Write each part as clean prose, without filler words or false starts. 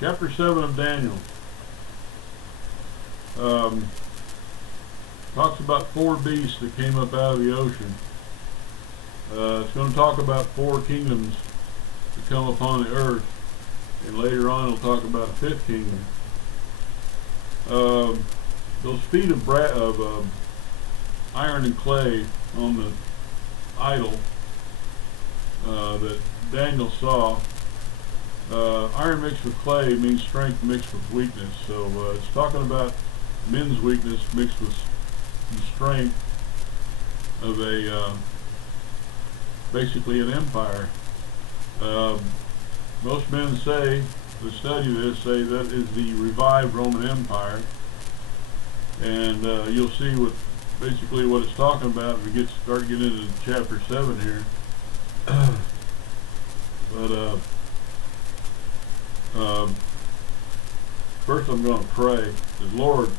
Chapter 7 of Daniel talks about 4 beasts that came up out of the ocean. It's going to talk about 4 kingdoms that come upon the earth, and later on it'll talk about a 5th kingdom. Those feet of iron and clay on the idol that Daniel saw. Iron mixed with clay means strength mixed with weakness. So it's talking about men's weakness mixed with the strength of a basically an empire. Most men say, that study this, say that is the revived Roman Empire, and you'll see what basically what it's talking about when we start getting into chapter 7 here. But first I'm going to pray. Says, Lord,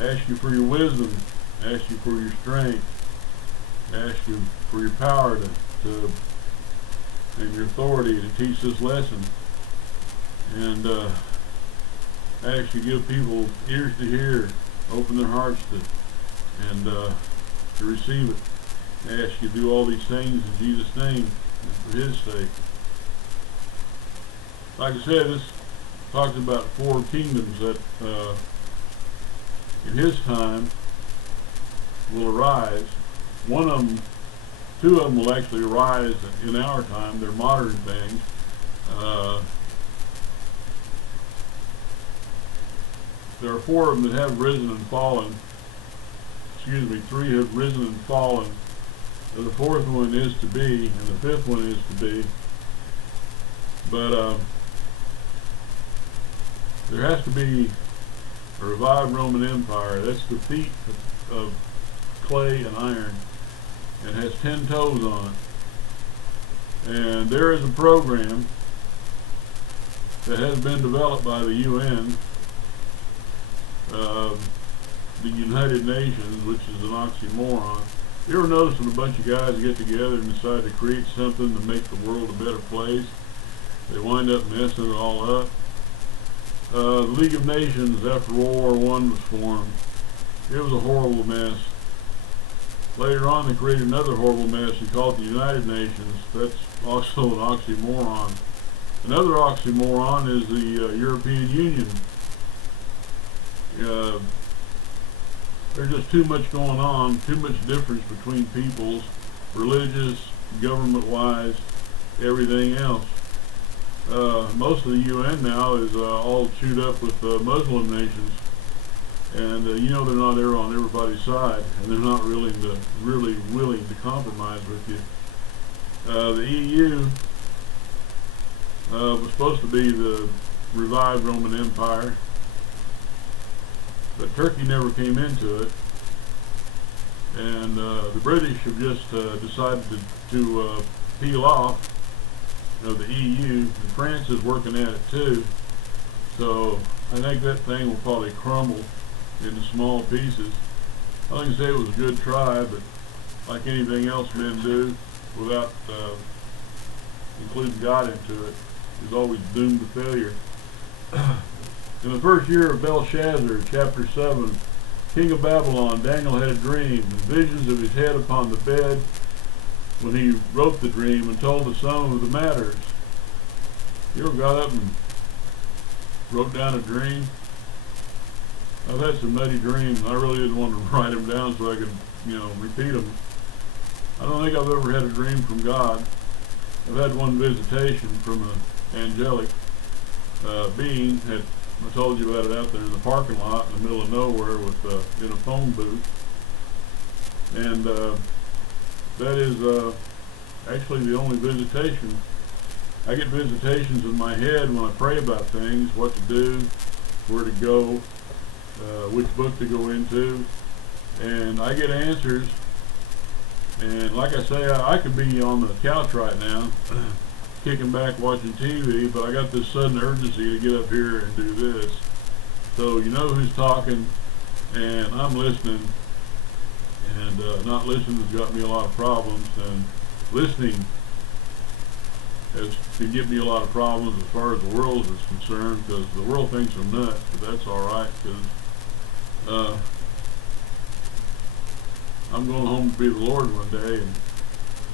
ask you for your wisdom, ask you for your strength, ask you for your power to and your authority to teach this lesson, and ask you to give people ears to hear, open their hearts to receive it. I ask you to do all these things in Jesus' name and for His sake. Like I said, this talks about 4 kingdoms that in His time will arise. 2 of them will actually arise in our time. They're modern things. There are 4 of them that have risen and fallen. Excuse me, 3 have risen and fallen. The 4th one is to be, and the 5th one is to be. But there has to be a revived Roman Empire. That's the feet of clay and iron, and has 10 toes on it. And there is a program that has been developed by the UN, the United Nations, which is an oxymoron. You ever notice when a bunch of guys get together and decide to create something to make the world a better place, they wind up messing it all up? The League of Nations, after World War I was formed, it was a horrible mess. Later on they created another horrible mess and called it the United Nations. That's also an oxymoron. Another oxymoron is the European Union. There's just too much going on, too much difference between peoples, religious, government-wise, everything else. Most of the UN now is all chewed up with Muslim nations, and you know they're not there on everybody's side, and they're not really willing to compromise with you. The EU was supposed to be the revived Roman Empire, but Turkey never came into it, and the British have just decided to peel off of the EU, and France is working at it too. So I think that thing will probably crumble into small pieces. I can say it was a good try, but like anything else men do, without including God into it, is always doomed to failure. In the first year of Belshazzar, chapter 7, king of Babylon, Daniel had a dream, and visions of his head upon the bed, when he wrote the dream and told the son of the matters. You ever got up and wrote down a dream? I've had some nutty dreams. I really didn't want to write them down so I could, repeat them. I don't think I've ever had a dream from God. I've had one visitation from an angelic being. I told you about it out there in the parking lot in the middle of nowhere with in a phone booth. And that is actually the only visitation. I get visitations in my head when I pray about things, what to do, where to go, which book to go into, and I get answers. And like I say, I could be on the couch right now kicking back watching TV, but I got this sudden urgency to get up here and do this. So you know who's talking, and I'm listening. And not listening has got me a lot of problems, and listening as to give me a lot of problems as far as the world is concerned, because the world thinks I'm nuts, but that's all right, because I'm going home to be the Lord one day,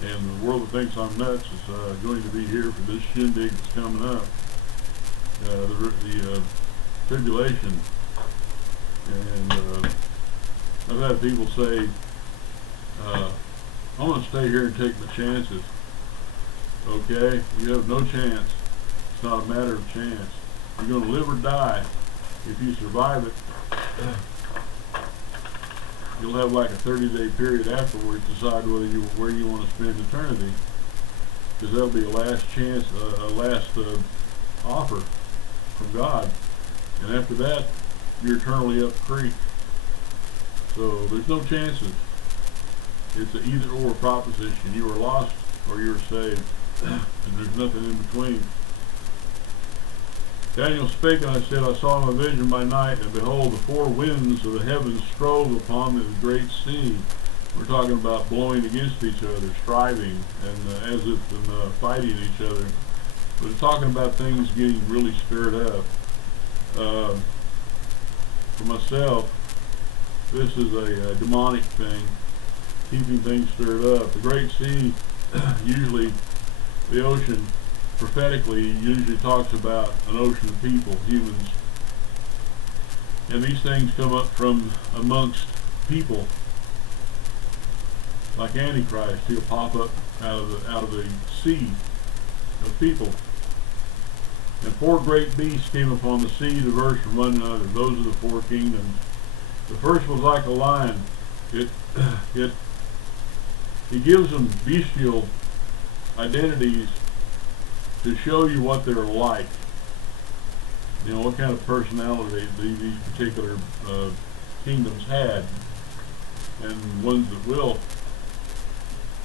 and the world that thinks I'm nuts is going to be here for this shindig that's coming up, the tribulation. And I've had people say, I'm going to stay here and take my chances. Okay, you have no chance. It's not a matter of chance. You're going to live or die. If you survive it, you'll have like a 30-day period afterwards to decide where you want to spend eternity, because there'll be a last chance, a last offer from God, and after that, you're eternally up creek. So there's no chances. It's an either-or proposition. You are lost or you're saved, and there's nothing in between. Daniel spake, and I said, I saw in a vision by night, and behold, the four winds of the heavens strove upon the great sea. We're talking about blowing against each other, striving, and as if fighting each other. But it's talking about things getting really stirred up. For myself, this is a demonic thing, keeping things stirred up. The great sea, usually the ocean, prophetically, usually talks about an ocean of people, humans. And these things come up from amongst people. Like Antichrist, he'll pop up out of the sea of people. And four great beasts came upon the sea, diverse from one another. Those are the four kingdoms. The first was like a lion. It gives them bestial identities to show you what they're like. You know, what kind of personality these particular kingdoms had, and ones that will.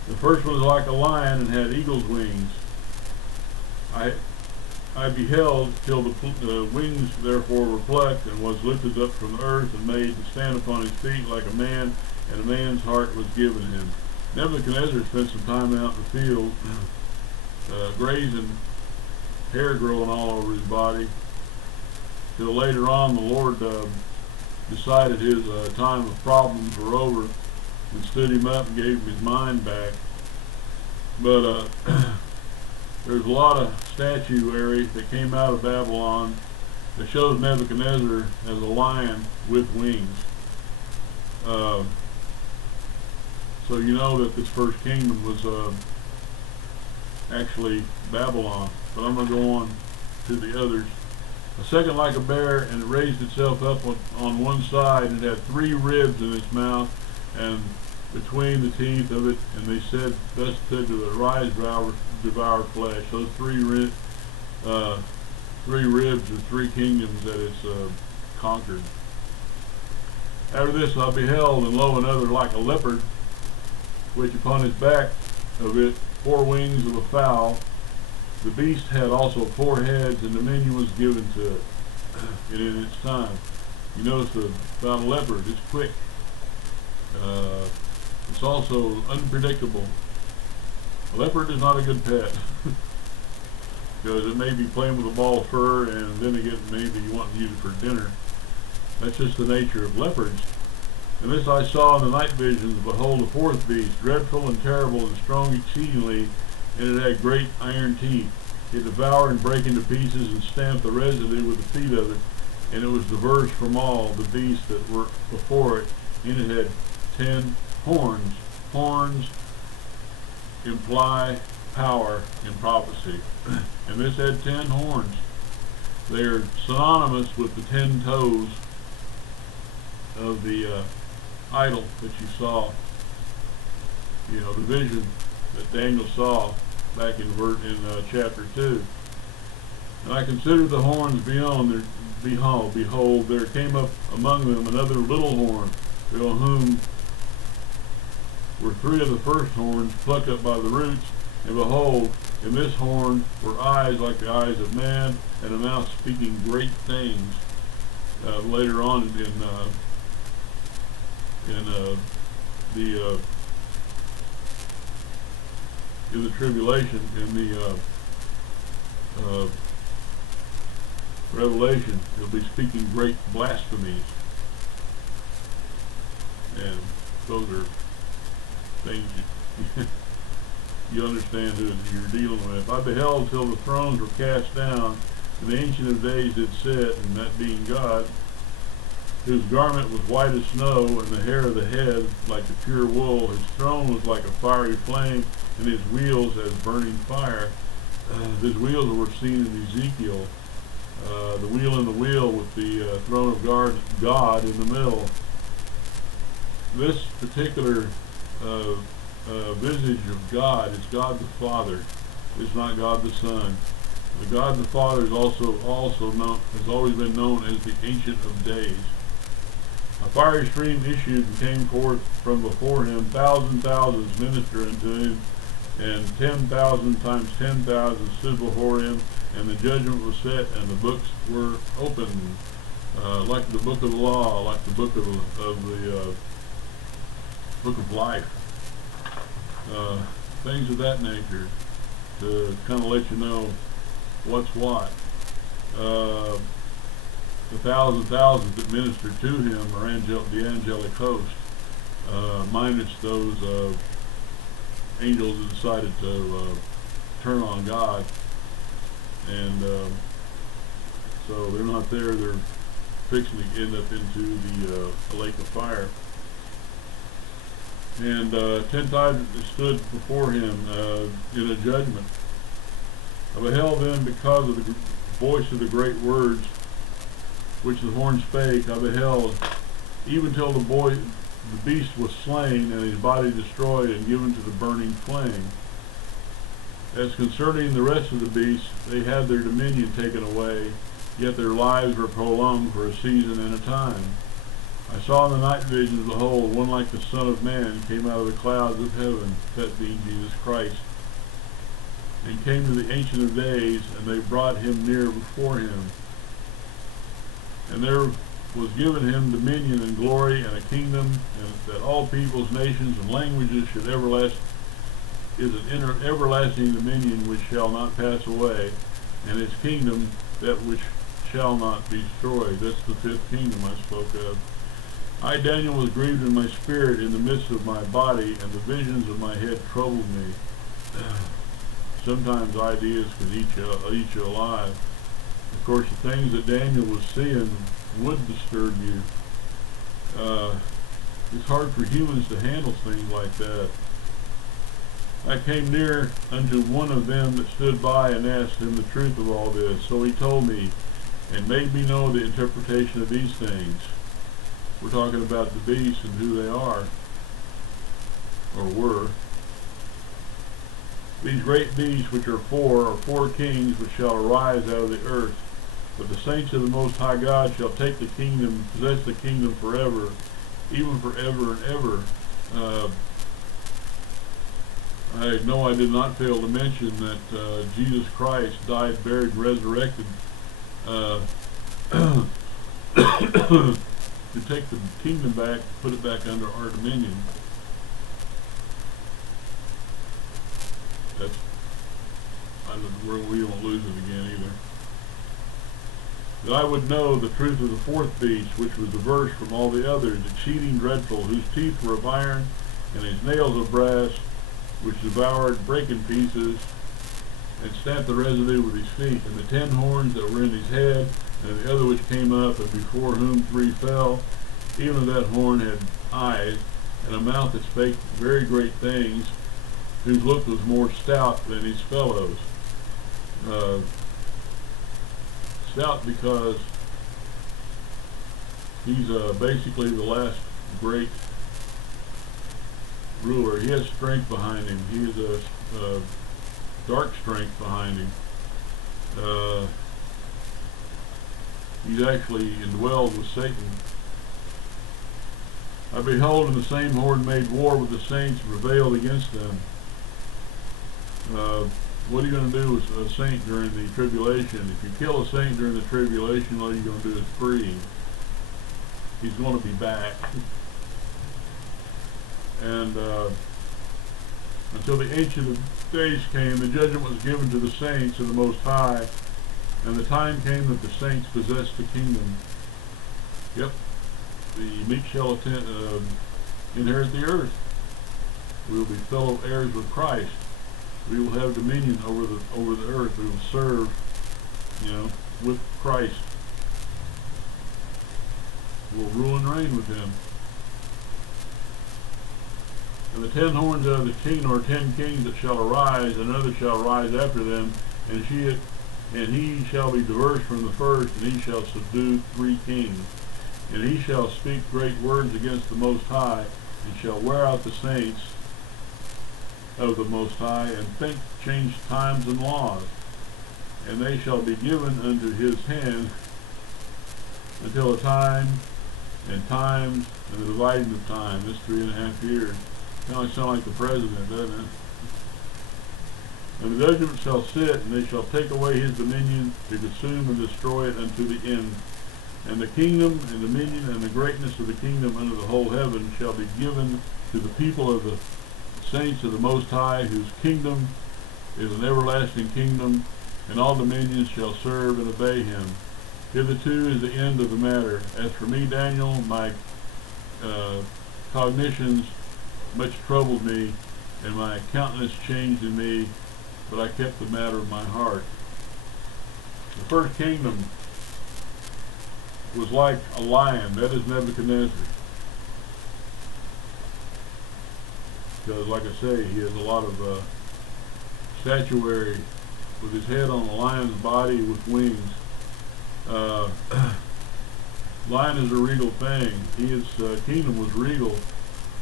The first was like a lion and had eagle's wings. I beheld till the wings therefore were plucked, and was lifted up from the earth, and made to stand upon his feet like a man, and a man's heart was given him. Nebuchadnezzar spent some time out in the field, grazing, hair growing all over his body, till later on the Lord decided his time of problems were over, and stood him up and gave him his mind back. But there's a lot of statuary that came out of Babylon that shows Nebuchadnezzar as a lion with wings. So you know that this first kingdom was actually Babylon. But I'm going to go on to the others. A second like a bear, and it raised itself up on one side, and it had 3 ribs in its mouth, and between the teeth of it, and they said, thus said to it, Rise, devour flesh. Those 3 ribs are 3 kingdoms that it's conquered. After this I beheld, and lo, another like a leopard, which upon his back of it 4 wings of a fowl. The beast had also 4 heads, and dominion was given to it, and in its time. You notice about a leopard, it's quick. It's also unpredictable. A leopard is not a good pet, because it may be playing with a ball of fur, and then again maybe you want to use it for dinner. That's just the nature of leopards. And this I saw in the night visions, behold, a 4th beast, dreadful and terrible and strong exceedingly, and it had great iron teeth. It devoured and brake into pieces, and stamped the residue with the feet of it, and it was diverse from all the beasts that were before it, and it had 10 horns. Horns imply power in prophecy. And this had 10 horns. They are synonymous with the 10 toes of the idol that you saw. You know, the vision that Daniel saw back in chapter 2. And I considered the horns beyond. Behold, there came up among them another little horn, below whom were 3 of the first horns plucked up by the roots, and behold, in this horn were eyes like the eyes of man, and a mouth speaking great things. Later on in the tribulation, in the Revelation, he'll be speaking great blasphemies. And those are things you understand who you're dealing with. I beheld till the thrones were cast down, and the Ancient of Days did sit, and that being God, whose garment was white as snow, and the hair of the head like the pure wool. His throne was like a fiery flame, and his wheels as burning fire. His wheels were seen in Ezekiel. The wheel in the wheel with the throne of God in the middle. This particular visage of God is God the Father. It's not God the Son. The God the Father is also known, has always been known as the Ancient of Days. A fiery stream issued and came forth from before him. Thousands ministered unto him, and 10,000 times 10,000 stood before him. And the judgment was set, and the books were opened, like the book of the law, like the book of the book of life. Things of that nature, to kind of let you know what's what. The thousands that ministered to him are the angelic host, minus those angels that decided to turn on God. And so they're not there. They're fixing to end up into the lake of fire. And 10,000 stood before him in a judgment. I beheld them because of the voice of the great words which the horn spake. I beheld even till the beast was slain, and his body destroyed and given to the burning flame. As concerning the rest of the beasts, they had their dominion taken away, yet their lives were prolonged for a season and a time. I saw in the night visions, behold, one like the Son of Man came out of the clouds of heaven, that being Jesus Christ, and came to the Ancient of Days, and they brought him near before him. And there was given him dominion and glory and a kingdom, and that all peoples, nations, and languages should is an everlasting dominion which shall not pass away, and his kingdom that which shall not be destroyed. That's the fifth kingdom I spoke of. I, Daniel, was grieved in my spirit in the midst of my body, and the visions of my head troubled me. Sometimes ideas can eat you alive. Of course, the things that Daniel was seeing would disturb you. It's hard for humans to handle things like that. I came near unto one of them that stood by, and asked him the truth of all this. So he told me, and made me know the interpretation of these things. We're talking about the beasts and who they are, or were. These great beasts which are four kings which shall arise out of the earth. But the saints of the Most High God shall take the kingdom, possess the kingdom forever, even forever and ever. I know I did not fail to mention that Jesus Christ died, buried, resurrected to take the kingdom back, put it back under our dominion. That's, we won't lose it again either. That I would know the truth of the fourth beast, which was diverse from all the others, exceeding dreadful, whose teeth were of iron, and his nails of brass, which devoured, brake in pieces, and stamped the residue with his feet. And the 10 horns that were in his head, and the other which came up, and before whom 3 fell, even of that horn had eyes, and a mouth that spake very great things, whose look was more stout than his fellows. Stout because he's basically the last great ruler. He has strength behind him. He has a dark strength behind him. He's actually indwelled with Satan. I behold, and the same horde made war with the saints, and prevailed against them. What are you going to do with a saint during the tribulation? If you kill a saint during the tribulation, all you're going to do is free him. He's going to be back. And until the Ancient of days came, the judgment was given to the saints of the Most High, and the time came that the saints possessed the kingdom. Yep, the meek shall inherit the earth. We will be fellow heirs with Christ. We will have dominion over the earth. We will serve, with Christ. We'll rule and reign with him. And the 10 horns out of the kingdom are 10 kings that shall arise, and another shall rise after them, and he shall be diverse from the first, and he shall subdue 3 kings. And he shall speak great words against the Most High, and shall wear out the saints of the Most High, and change times and laws. And they shall be given unto his hand until a time and times and the dividing of time. This 3.5 years. Kind of sound like the president, doesn't it? And the judgment shall sit, and they shall take away his dominion to consume and destroy it unto the end. And the kingdom and dominion and the greatness of the kingdom under the whole heaven shall be given to the people of the saints of the Most High, whose kingdom is an everlasting kingdom, and all dominions shall serve and obey him. Hitherto is the end of the matter. As for me, Daniel, my cognitions much troubled me, and my countenance changed in me, but I kept the matter of my heart. The first kingdom was like a lion. That is Nebuchadnezzar. Because, like I say, he has a lot of statuary with his head on a lion's body with wings. Lion is a regal thing. His kingdom was regal.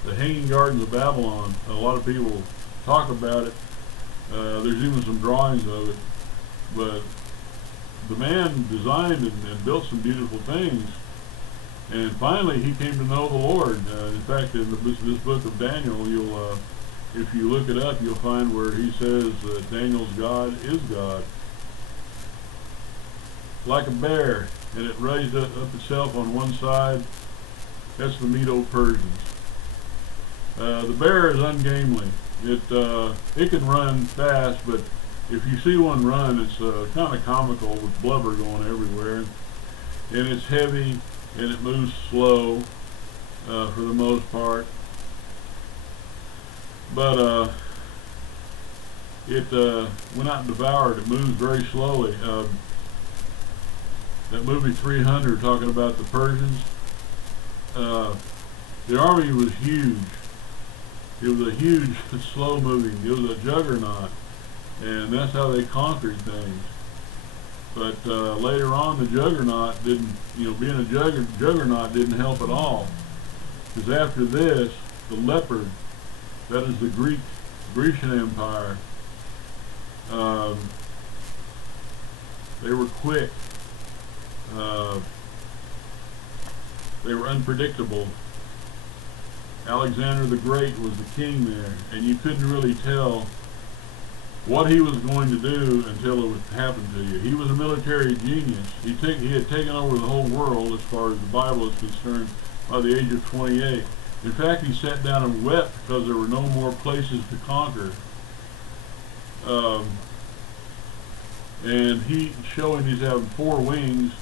The Hanging Gardens of Babylon, a lot of people talk about it. There's even some drawings of it. But the man designed and built some beautiful things. And finally, he came to know the Lord. In fact, in this book of Daniel, if you look it up, you'll find where he says that Daniel's God is God. Like a bear, and it raised up itself on one side. That's the Medo-Persians. The bear is ungainly. It can run fast, but if you see one run, it's kind of comical with blubber going everywhere. And it's heavy, and it moves slow for the most part. But it went out and devoured. It moves very slowly. That movie 300, talking about the Persians, the army was huge. It was a huge, slow moving. It was a juggernaut, and that's how they conquered things. But later on, the juggernaut didn't, being a juggernaut didn't help at all. Because after this, the Leopard, that is the Grecian Empire, they were quick. They were unpredictable. Alexander the Great was the king there, and you couldn't really tell what he was going to do until it would happen to you. He was a military genius. He had taken over the whole world as far as the Bible is concerned by the age of 28. In fact, he sat down and wept because there were no more places to conquer. And he showing he's having 4 wings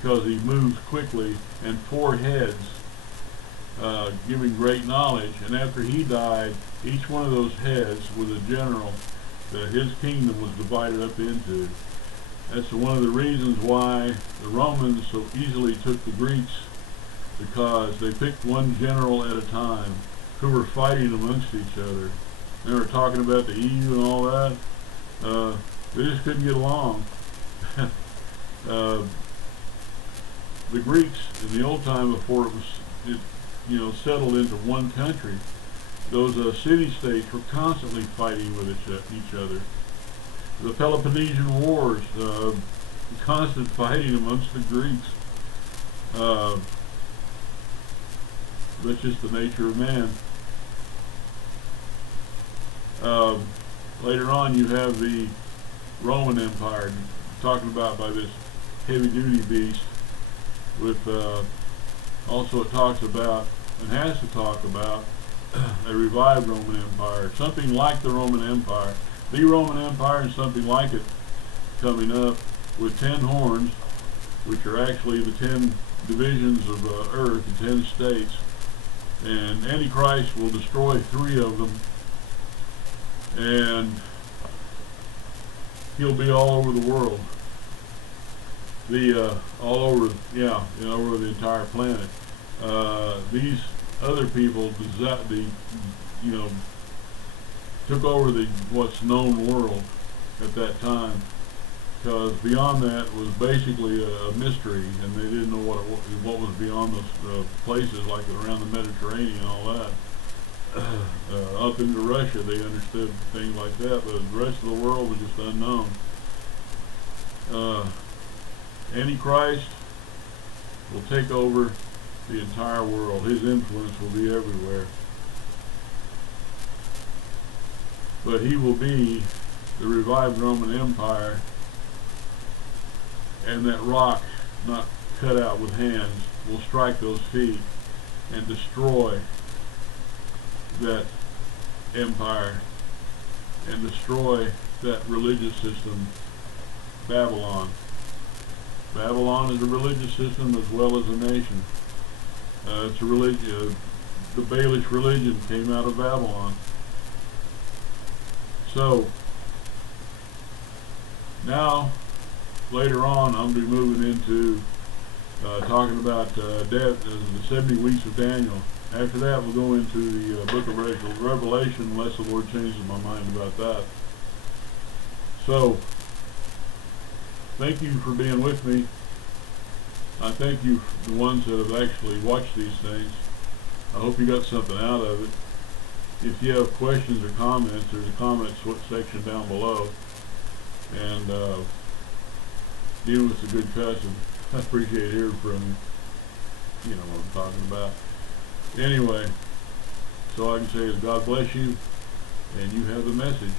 because he moves quickly, and 4 heads, giving great knowledge. And after he died, each one of those heads was a general that his kingdom was divided up into. That's one of the reasons why the Romans so easily took the Greeks, because they picked one general at a time who were fighting amongst each other. They were talking about the EU and all that. They just couldn't get along. The Greeks in the old time, before it was settled into one country, those city-states were constantly fighting with each other. The Peloponnesian Wars, constant fighting amongst the Greeks. That's just the nature of man. Later on, you have the Roman Empire, talking about by this heavy-duty beast. With also it talks about, and has to talk about, a revived Roman Empire, something like the Roman Empire, the Roman Empire, and something like it coming up with 10 horns, which are actually the 10 divisions of the earth, the 10 states, and Antichrist will destroy 3 of them, and he'll be all over the world, all over the entire planet. These other people, took over the what's known world at that time, because beyond that was basically a mystery, and they didn't know what was beyond those places, like around the Mediterranean and all that. Up into Russia they understood things like that, but the rest of the world was just unknown. Antichrist will take over the entire world. His influence will be everywhere. But he will be the revived Roman Empire, and that rock, not cut out with hands, will strike those feet and destroy that empire and destroy that religious system, Babylon. Babylon is a religious system as well as a nation. It's a religion. The Baelish religion came out of Babylon. So now, later on, I'm going to be moving into talking about the 70 weeks of Daniel. After that, we'll go into the book of Revelation, unless the Lord changes my mind about that. So, thank you for being with me. I thank you, the ones that have actually watched these things. I hope you got something out of it. If you have questions or comments, there's a comment section down below. And Dean was a good cousin. I appreciate hearing from you. You know what I'm talking about. Anyway, so all I can say is God bless you, and you have the message.